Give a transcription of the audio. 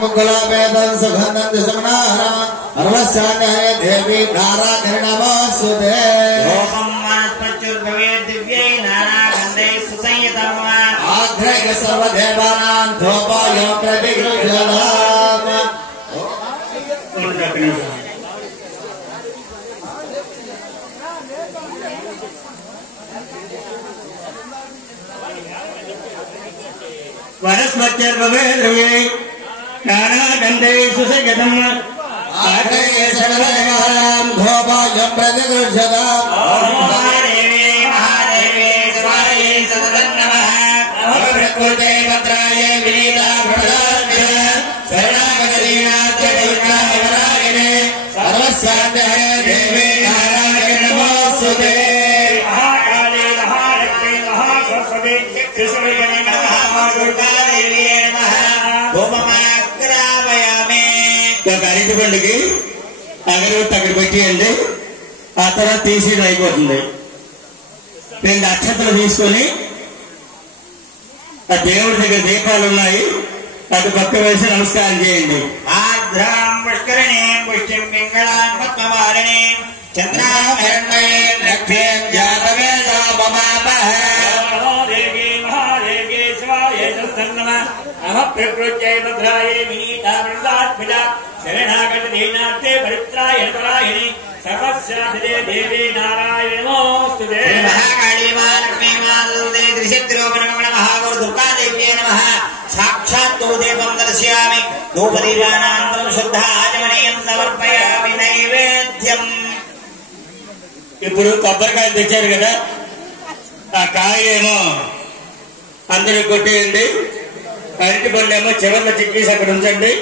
मुकुलावेदं सुगंधं दिशमनारा सर्वस्यान्याय देवी नारायणनमोस्तुते ओम वनस्पत्युर्भवे दिव्यै नारागन्धे सुसंयुतम् आग्रह सर्वदेवानां धूपाय प्रतिगृह्यताम् वनस्पत्युर्भवे दिव्यै नारागन्धे सुसंयुतम् आग्रह सर्वदेवानां धूपाय प्रतिगृह्यताम् प्रकृते भद्राय विनीता प्रदाय शरणागतदीनाथ्य दुर्गामरायणे सर्वस्यान्याय देवी नारायण नमोस्तुते महाकाले महालक्ष्मी महासरस्वती त्रिशूलगणे नमः दुर्गा देवी नमः धूममाग्रावयामि ఒక అరటి పండుకి అగరబత్తి అక్కడ పెట్టేయండి. ఆ తర్వాత తీసేయడం అయిపోతుంది. 2 అక్షతలు తీసుకొని ఆ దేవుడి దగ్గర దీపాలు ఉన్నాయి, అటు పక్క వేసి నమస్కారం చేయండి. ఆద్రాం పుష్కరిణే పుష్టిం పింగళాన్ పద్మవారిణే చంద్రాభరణే లక్ష్మీం జాతవేదో మమాపః దేవి మహాదేవి శివాయ నమః నమః ప్రకృత్యై భద్రాయ వినీతా వృందాత్మిజ శరణాగతదీనాథే పరిత్రాయ పరాయణి సర్వస్యాధిదే దేవి నారాయణ నమోస్తుతే మహాకాళీ మహాలక్ష్మీ మహాదుర్గే త్రిశక్తిరూపిణి నమః దుర్గా దేవ్యై నమః సాక్షాత్ దీపం దర్శయామి ధూపదీపానాంతరం శుద్ధ ఆచమనీయం సమర్పయామి నైవేద్యం. ఇప్పుడు కొబ్బరికాయ తెచ్చారు కదా, ఆ కాయ ఏమో అందరూ కొట్టేయండి. అరటి పళ్ళు ఏమో చివరిలో చిక్కేసి అక్కడ ఉంచండి.